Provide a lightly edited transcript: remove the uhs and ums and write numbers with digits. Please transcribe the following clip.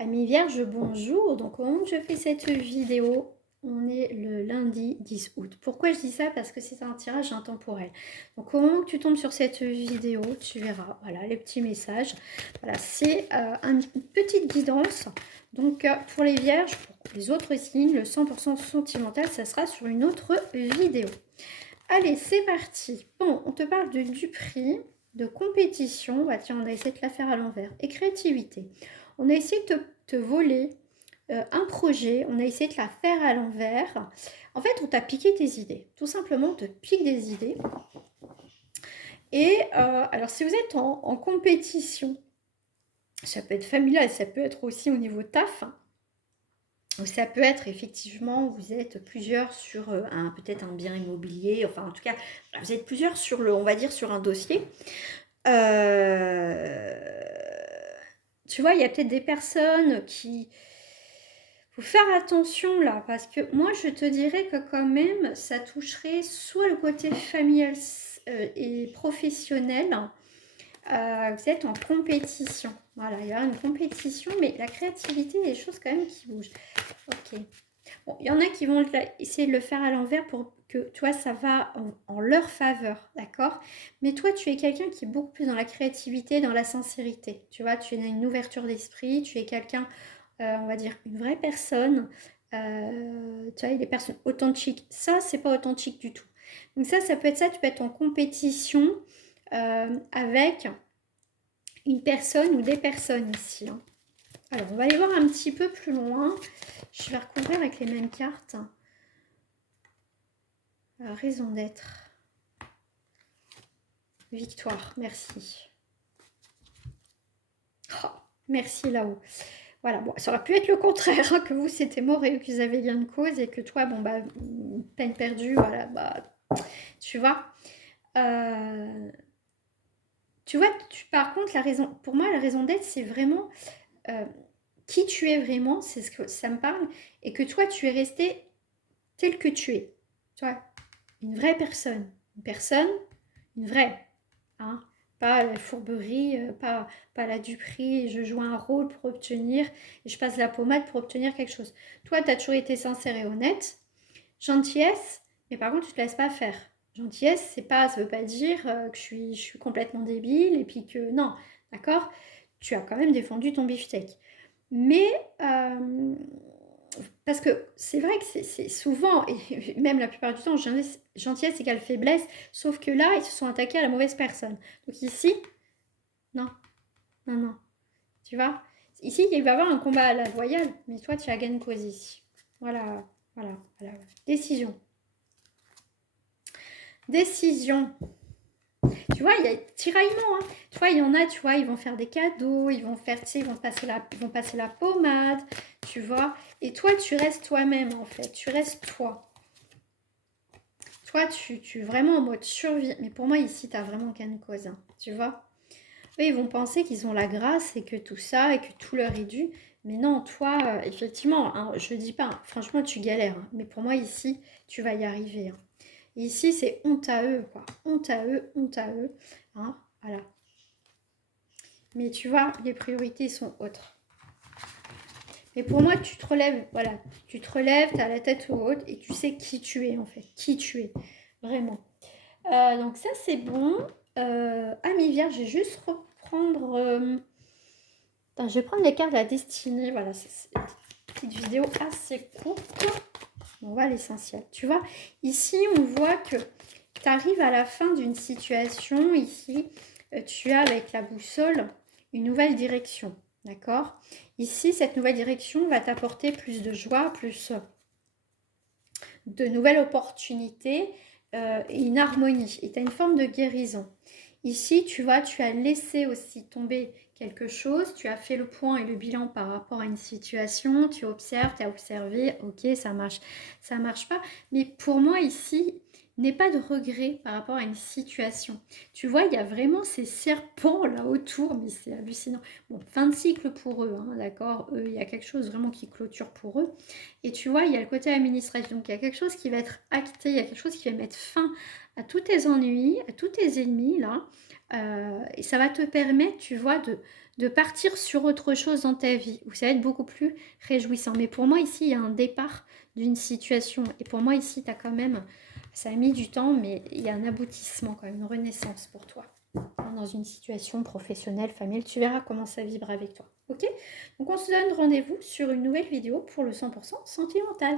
Amis Vierges, bonjour. Donc, au moment où je fais cette vidéo, on est le lundi 10 août. Pourquoi je dis ça? Parce que c'est un tirage intemporel. Donc, au moment où tu tombes sur cette vidéo, tu verras, voilà, les petits messages. Voilà, c'est une petite guidance. Donc, pour les Vierges, pour les autres signes, le 100% sentimental, ça sera sur une autre vidéo. Allez, c'est parti. Bon, on te parle du prix, de compétition. Bah, tiens, on a essayé de la faire à l'envers. Et créativité. On a essayé de te voler un projet. On a essayé de la faire à l'envers. En fait, on t'a piqué tes idées. Tout simplement, on te pique des idées. Et alors, si vous êtes en compétition, ça peut être familial, ça peut être aussi au niveau taf. Ou ça peut être effectivement, vous êtes plusieurs sur peut-être un bien immobilier, enfin en tout cas, vous êtes plusieurs sur on va dire sur un dossier. Tu vois, il y a peut-être des personnes qui... Faut faire attention là, parce que moi je te dirais que quand même, ça toucherait soit le côté familial et professionnel. Vous êtes en compétition. Voilà, il y aura une compétition, mais la créativité, il y a des choses quand même qui bougent. Ok. Bon, il y en a qui vont essayer de le faire à l'envers pour que, toi, ça va en leur faveur, d'accord? Mais toi, tu es quelqu'un qui est beaucoup plus dans la créativité, dans la sincérité. Tu vois, tu es dans une ouverture d'esprit, tu es quelqu'un, on va dire, une vraie personne. Tu vois, il y a des personnes authentiques. Ça, c'est pas authentique du tout. Donc ça peut être ça. Tu peux être en compétition avec une personne ou des personnes ici. Hein. Alors, on va aller voir un petit peu plus loin. Je vais recouvrir avec les mêmes cartes. Raison d'être. Victoire, merci. Oh, merci là-haut. Voilà, bon, ça aurait pu être le contraire, hein, que vous c'était mort et que vous avez gain de cause et que toi, bon, bah, peine perdue, voilà, bah, tu vois. Tu vois, par contre, la raison, pour moi, la raison d'être, c'est vraiment qui tu es vraiment, c'est ce que ça me parle, et que toi, tu es resté tel que tu es. Tu vois, une vraie personne. Une vraie. Hein, pas la fourberie, pas la duperie, je joue un rôle pour obtenir, et je passe la pommade pour obtenir quelque chose. Toi, tu as toujours été sincère et honnête. Gentillesse, mais par contre, tu te laisses pas faire. Gentillesse, ça veut pas dire que je suis complètement débile, et puis que, non, d'accord? Tu as quand même défendu ton beefsteak. Mais parce que c'est vrai que c'est souvent, et même la plupart du temps, gentillesse égale faiblesse, sauf que là, ils se sont attaqués à la mauvaise personne. Donc ici, non, non, non. Tu vois? Ici, il va y avoir un combat à la loyale, mais toi, tu as gagné cause ici. Voilà, voilà, voilà. Décision. Décision. Tu vois, il y a tiraillement. Hein. Tu vois, il y en a, tu vois, ils vont faire des cadeaux, ils vont faire, tu sais, ils vont passer la pommade, tu vois. Et toi, tu restes toi-même, en fait. Tu restes toi. Toi, tu es vraiment en mode survie. Mais pour moi, ici, tu as vraiment qu'une cause. Hein, tu vois. Eux, ils vont penser qu'ils ont la grâce et que tout ça, et que tout leur est dû. Mais non, toi, effectivement, hein, je ne dis pas, hein, franchement, tu galères. Hein, mais pour moi, ici, tu vas y arriver. Hein. Ici, c'est honte à eux, quoi. Honte à eux, honte à eux. Hein, voilà. Mais tu vois, les priorités sont autres. Mais pour moi, tu te relèves, voilà. Tu te relèves, tu as la tête haute et tu sais qui tu es, en fait. Qui tu es. Vraiment. Donc ça, c'est bon. Ami Vierge, je vais juste reprendre... Attends, je vais prendre les cartes de la destinée. Voilà, c'est une petite vidéo assez courte. On voit l'essentiel. Tu vois, ici, on voit que tu arrives à la fin d'une situation. Ici, tu as avec la boussole une nouvelle direction. D'accord? Ici, cette nouvelle direction va t'apporter plus de joie, plus de nouvelles opportunités et une harmonie. Et tu as une forme de guérison. Ici, tu vois, tu as laissé aussi tomber quelque chose, tu as fait le point et le bilan par rapport à une situation, tu observes, tu as observé, ok, ça marche pas. Mais pour moi ici, n'aie pas de regret par rapport à une situation. Tu vois, il y a vraiment ces serpents là autour, mais c'est hallucinant. Bon, fin de cycle pour eux, hein, d'accord? Eux, il y a quelque chose vraiment qui clôture pour eux. Et tu vois, il y a le côté administratif, donc il y a quelque chose qui va être acté, il y a quelque chose qui va mettre fin à tous tes ennuis, à tous tes ennemis là. Et ça va te permettre, tu vois, de partir sur autre chose dans ta vie, où ça va être beaucoup plus réjouissant. Mais pour moi, ici, il y a un départ d'une situation. Et pour moi, ici, tu as quand même, ça a mis du temps, mais il y a un aboutissement, quand même, une renaissance pour toi. Dans une situation professionnelle, familiale, tu verras comment ça vibre avec toi. Ok? Donc, on se donne rendez-vous sur une nouvelle vidéo pour le 100% sentimental.